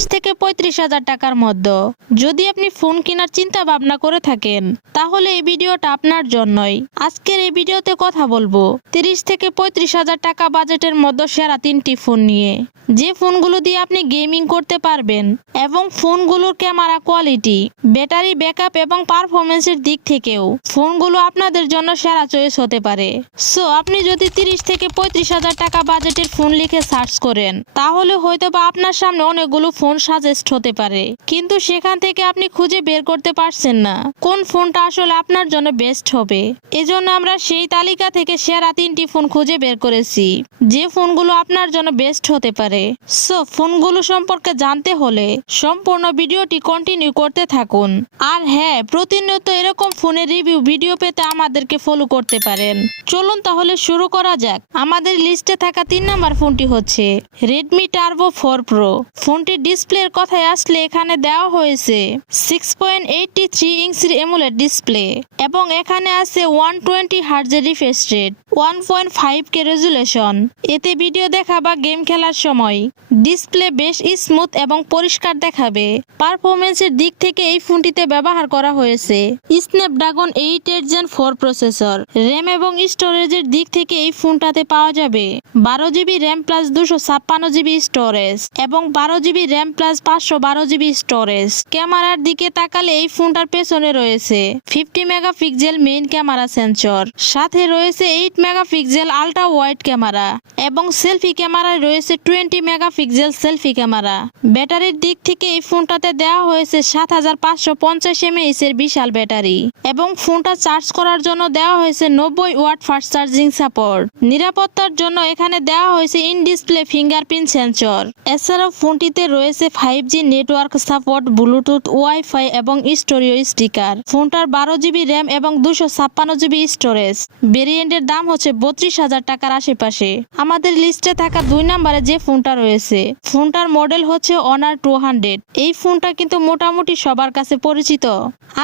30 থেকে 35,000 টাকার মধ্যে যদি আপনি ফোন কেনার চিন্তা ভাবনা করে থাকেন তাহলে এই ভিডিওটা আপনার জন্যই। আজকের এই ভিডিওতে কথা বলবো 30 থেকে 35,000 টাকা বাজেটের মধ্যে সেরা 3টি ফোন নিয়ে, যে ফোনগুলো দিয়ে আপনি গেমিং করতে পারবেন এবং ফোনগুলোর ক্যামেরা কোয়ালিটি, ব্যাটারি ব্যাকআপ এবং পারফরমেন্সের দিক থেকেও ফোনগুলো আপনাদের জন্য সেরা চয়েস হতে পারে। সো আপনি যদি 30 থেকে 35,000 টাকা বাজেটের ফোন লিখে সার্চ করেন তাহলে হয়তো বা আপনার সামনে অনেকগুলো ফোন সাজেস্ট হতে পারে, কিন্তু সেখান থেকে আপনি খুঁজে বের করতে পারছেন না কোন ফোনটা আসলে আপনার জন্য বেস্ট হবে। এজন্য আমরা সেই তালিকা থেকে সেরা 3টি ফোন খুঁজে বের করেছি যে ফোনগুলো আপনার জন্য বেস্ট হতে পারে। সো ফোনগুলো সম্পর্কে জানতে হলে সম্পূর্ণ ভিডিওটি কন্টিনিউ করতে থাকুন। আর হ্যাঁ, প্রতিনিয়ত এরকম ফোনের রিভিউ ভিডিও পেতে আমাদেরকে ফলো করতে পারেন। চলুন তাহলে শুরু করা যাক। আমাদের লিস্টে থাকা 3 নাম্বার ফোনটি হচ্ছে Redmi Turbo 4 Pro। ফোনটির ডিসপ্লের কথায় আসলে এখানে দেওয়া হয়েছে 6.83 ইঞ্চির এমোলেড ডিসপ্লে এবং এখানে আছে 120 হার্জের রিফ্রেশ রেট, 1.5K রেজুলেশন। এতে ভিডিও দেখা বা গেম খেলার সময় ডিসপ্লে বেশ স্মুথ এবং পরিষ্কার দেখাবে। পারফরমেন্সের দিক থেকে এই ফোনটিতে ব্যবহার করা হয়েছে স্ন্যাপড্রাগন 8 Gen 4 প্রসেসর। র্যাম এবং স্টোরেজের দিক থেকে এই ফোনটাতে পাওয়া যাবে 12GB RAM plus 256GB storage এবং 12GB RAM plus 512GB storage. ক্যামেরার দিকে তাকালে এই ফোনটার পেছনে রয়েছে 50 মেগাপিক্সেল মেইন ক্যামেরা সেন্সর, সাথে রয়েছে 8 মেগাপিক্সেল আল্ট্রা ওয়াইড ক্যামেরা এবং সেলফি ক্যামেরায় রয়েছে 20 মেগাপিক্সেল সেলফি ক্যামেরা। ব্যাটারির দিক থেকে এই ফোনটাতে দেওয়া হয়েছে 7550 mAh এর বিশাল ব্যাটারি এবং ফোনটা চার্জ করার জন্য দেওয়া হয়েছে 90 ওয়াট ফাস্ট চার্জিং সাপোর্ট। নিরাপত্তার জন্য এখানে দেওয়া হয়েছে ইন ডিসপ্লে ফিঙ্গারপ্রিন্ট সেন্সর। এছাড়াও ফোনটিতে রয়েছে 5G network support, Bluetooth, wifi এবং স্টোরিও স্টিকার। ফোনটার 12GB র্যাম এবং 256GB স্টোরেজ। ভেরিয়েন্টের দাম হচ্ছে 32,000 টাকার আশেপাশে। আমাদের লিস্টে থাকা 2 নম্বরে যে ফোনটা রয়েছে ফোনটার মডেল হচ্ছে Honor 200। এই ফোনটা কিন্তু মোটামুটি সবার কাছে পরিচিত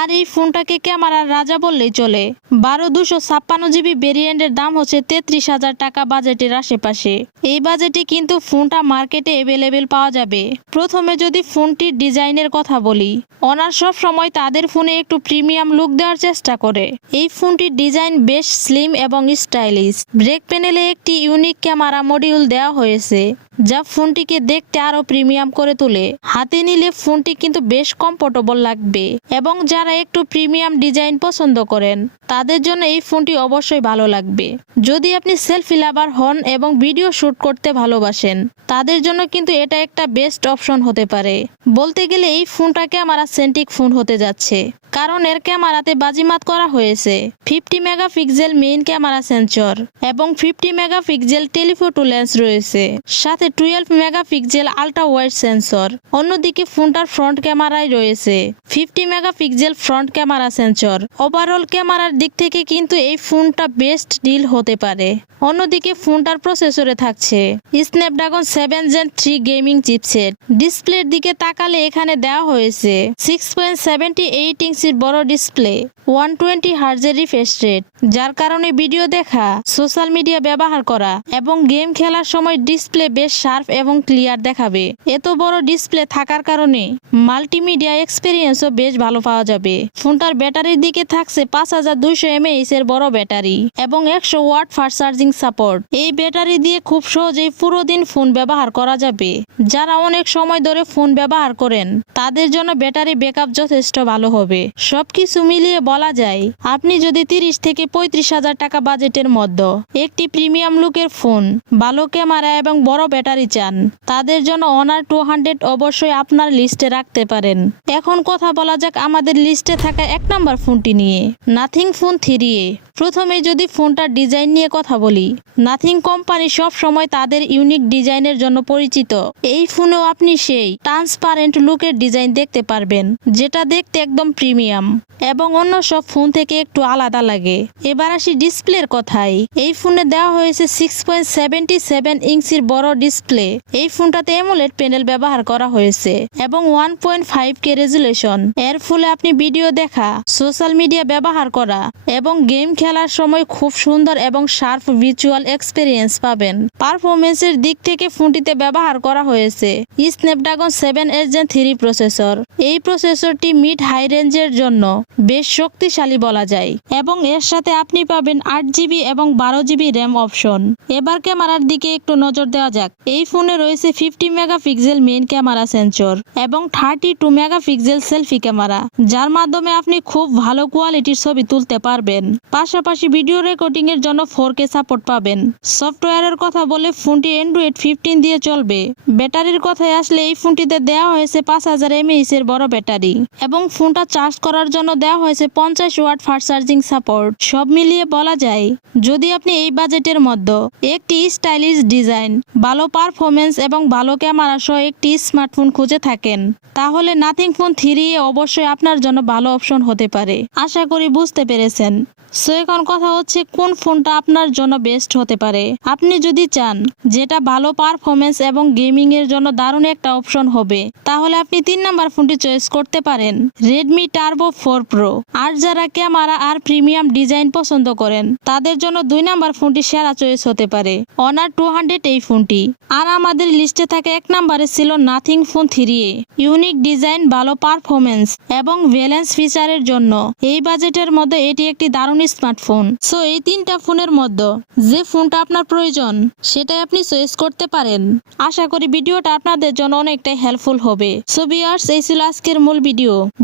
আর এই ফোনটাকে ক্যামেরার রাজা বললেই চলে। 256GB ভেরিয়েন্টের দাম হচ্ছে 33,000 টাকা বাজেটের আশেপাশে। এই বাজেটে কিন্তু ফোনটা মার্কেটে অ্যাভেলেবেল পাওয়া যাবে। প্রথমে যদি ফোনটির ডিজাইনের কথা বলি, Honor সব সময় তাদের ফোনে একটু প্রিমিয়াম লুক দেওয়ার চেষ্টা করে। এই ফোনটির ডিজাইন বেশ স্লিম এবং স্টাইলিশ। ব্রেক প্যানেলে একটি ইউনিক ক্যামেরা মডিউল দেওয়া হয়েছে যা ফোনটিকে দেখতে আরো প্রিমিয়াম করে তোলে। হাতে নিলে ফোনটি কিন্তু বেশ কমফোর্টেবল লাগবে এবং যারা একটু প্রিমিয়াম ডিজাইন পছন্দ করেন তাদের জন্য এই ফোনটি অবশ্যই ভালো লাগবে। যদি আপনি সেলফি লাভার হন এবং ভিডিও শুট করতে ভালোবাসেন তাদের জন্য কিন্তু এটা একটা বেস্ট অপশন হতে পারে। বলতে গেলে এই ফোনটা ক্যামেরা সেন্ট্রিক ফোন হতে যাচ্ছে, কারণ এর ক্যামেরাতে বাজিমাত করা হয়েছে 50 মেগাপিক্সেল মেইন ক্যামেরা সেন্সর এবং 50 মেগাপিক্সেল টেলিফোটো লেন্স রয়েছে, সাথে 12 মেগাপিক্সেল আল্ট্রা ওয়াইড সেন্সর। অন্যদিকে ফোনটার ফ্রন্ট ক্যামেরায় রয়েছে 50 megapixel front camera sensor. Overall ক্যামেরার দিক থেকে কিন্তু এই ফোনটা বেস্ট ডিল হতে পারে। অন্যদিকে ফোনটার প্রসেসরে থাকছে স্ন্যাপড্রাগন 7 Gen 3 গেমিং চিপসেট। ডিসপ্লের দিকে তাকালে এখানে দেওয়া হয়েছে 6.78 ইঞ্চির বড় ডিসপ্লে, 120 হার্জের রিফ্রেশ রেট, যার কারণে ভিডিও দেখা, সোশ্যাল মিডিয়া ব্যবহার করা এবং গেম খেলার সময় ডিসপ্লে বেশ শার্প এবং ক্লিয়ার দেখাবে। এত বড় ডিসপ্লে থাকার কারণে মাল্টিমিডিয়া এক্সপিরিয়েন্সও বেশ ভালো পাওয়া যাবে। ফোনটার ব্যাটারির দিকে থাকছে 5200 mAh এর বড় ব্যাটারি এবং 100 ওয়াট ফাস্ট চার্জিং সাপোর্ট। এই ব্যাটারি দিয়ে খুব সহজেই পুরো দিন ফোন ব্যবহার করা যাবে। যারা অনেক সময় ধরে ফোন ব্যবহার করেন তাদের জন্য ব্যাটারি ব্যাকআপ যথেষ্ট ভালো হবে। সবকিছু মিলিয়ে বলা যায় আপনি যদি 30 থেকে 35,000 টাকা বাজেটের মধ্যে একটি প্রিমিয়াম লুকের ফোন, ভালো ক্যামেরা এবং বড় ব্যাটারি চান তাদের জন্য Honor 200 অবশ্যই আপনার লিস্টে রাখতে পারেন। এখন কথা বলা যাক আমাদের লিস্টে থাকা 1 নাম্বার ফোনটি নিয়ে, নাথিং ফোন 3A। প্রথমে যদি ফোনটার ডিজাইন নিয়ে কথা বলি, নাথিং কোম্পানি সব সময় তাদের ইউনিক ডিজাইনের জন্য পরিচিত। এই ফোনেও আপনি সেই ট্রান্সপারেন্ট লুকের ডিজাইন দেখতে পারবেন যেটা দেখতে একদম প্রিমিয়াম এবং অন্য সব ফোন থেকে একটু আলাদা লাগে। এবার আসি ডিসপ্লের কথায়। এই ফোনে দেওয়া হয়েছে 6.77 ইঞ্চির বড় ডিসপ্লে। এই ফোনটাতে অ্যামোলেড প্যানেল ব্যবহার করা হয়েছে এবং 1.5K রেজুলেশন। এর ফলে আপনি ভিডিও দেখা, সোশ্যাল মিডিয়া ব্যবহার করা এবং গেম খেলার সময় খুব সুন্দর এবং শার্প ভিজুয়াল এক্সপিরিয়েন্স পাবেন। পারফরমেন্সের দিক থেকে ফোনটিতে ব্যবহার করা হয়েছে স্ন্যাপড্রাগন 7 Gen 3 প্রসেসর। এই প্রসেসরটি মিড হাই রেঞ্জের জন্য বেশ শক্তিশালী বলা যায় এবং এর সাথে আপনি পাবেন 8GB এবং 12GB র্যাম অপশন। এবার ক্যামেরার দিকে একটু নজর দেওয়া যাক। এই ফোনে রয়েছে 50 মেগাপিক্সেল মেইন ক্যামেরা সেন্সর এবং 32 মেগাপিক্সেল সেলফি ক্যামেরা, যার মাধ্যমে আপনি খুব ভালো কোয়ালিটির ছবি তুলতে পারবেন। পাশাপাশি ভিডিও রেকর্ডিং এর জন্য 4K সাপোর্ট পাবেন। সফটওয়্যারের কথা বলে ফোনটি অ্যান্ড্রয়েড 15 দিয়ে চলবে। ব্যাটারির কথায় আসলে এই ফোনটিতে দেওয়া হয়েছে 5000 mAh এর বড় ব্যাটারি এবং ফোনটা চার্জ করার জন্য দেওয়া হয়েছে 50 ওয়াট ফাস্ট চার্জিং সাপোর্ট। সব মিলিয়ে বলা যায়, যদি আপনি এই বাজেটের মধ্যে একটি স্টাইলিশ ডিজাইন, ভালো পারফরমেন্স এবং ভালো ক্যামেরা সহ একটি স্মার্টফোন খুঁজে থাকেন, তাহলে নাথিং ফোন 3 অবশ্যই আপনার জন্য ভালো অপশন হতে পারে। আশা করি বুঝতে পেরেছেন। সো এখন কথা হচ্ছে কোন ফোনটা আপনার জন্য বেস্ট হতে পারে। আপনি যদি চান যেটা ভালো পারফরমেন্স এবং গেমিং এর জন্য দারুণ একটা অপশন হবে, তাহলে আপনি 3 নাম্বার ফোনটি চয়েস করতে পারেন Redmi Turbo 4 Pro। আর যারা ক্যামেরা আর প্রিমিয়াম ডিজাইন পছন্দ করেন, তাদের জন্য 2 নাম্বার ফোনটি সেরা চয়েস হতে পারে Honor 200 এই ফোনটি। আর আমাদের লিস্টে থাকে 1 নম্বরে ছিল nothing phone 3A। Unique design, ভালো পারফরমেন্স এবং ব্যালেন্স ফিচারের জন্য এই বাজেটের মধ্যে এটি একটি দারুণ স্মার্টফোন। সো এই 3টা ফোনের মধ্যে যে ফোনটা আপনার প্রয়োজন সেটাই আপনি চয়েস করতে পারেন। আশা করি ভিডিওটা আপনাদের জন্য অনেকটাই হেল্পফুল হবে। সো ভিউয়ার্স, এই ছিল আজকের মূল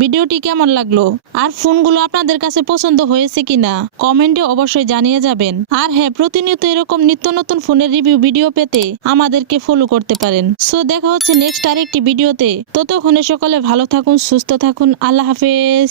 ভিডিওটি কেমন লাগলো আর ফোনগুলো আপনাদের কাছে পছন্দ হয়েছে কিনা কমেন্টে অবশ্যই জানিয়ে যাবেন। আর হ্যাঁ, প্রতিনিয়ত এরকম নিত্য নতুন ফোনের রিভিউ ভিডিও পেতে আমাদেরকে ফলো করতে পারেন। সো দেখা হচ্ছে নেক্সট আরেকটি ভিডিওতে। ততক্ষণে সকলে ভালো থাকুন, সুস্থ থাকুন। আল্লাহ হাফেজ।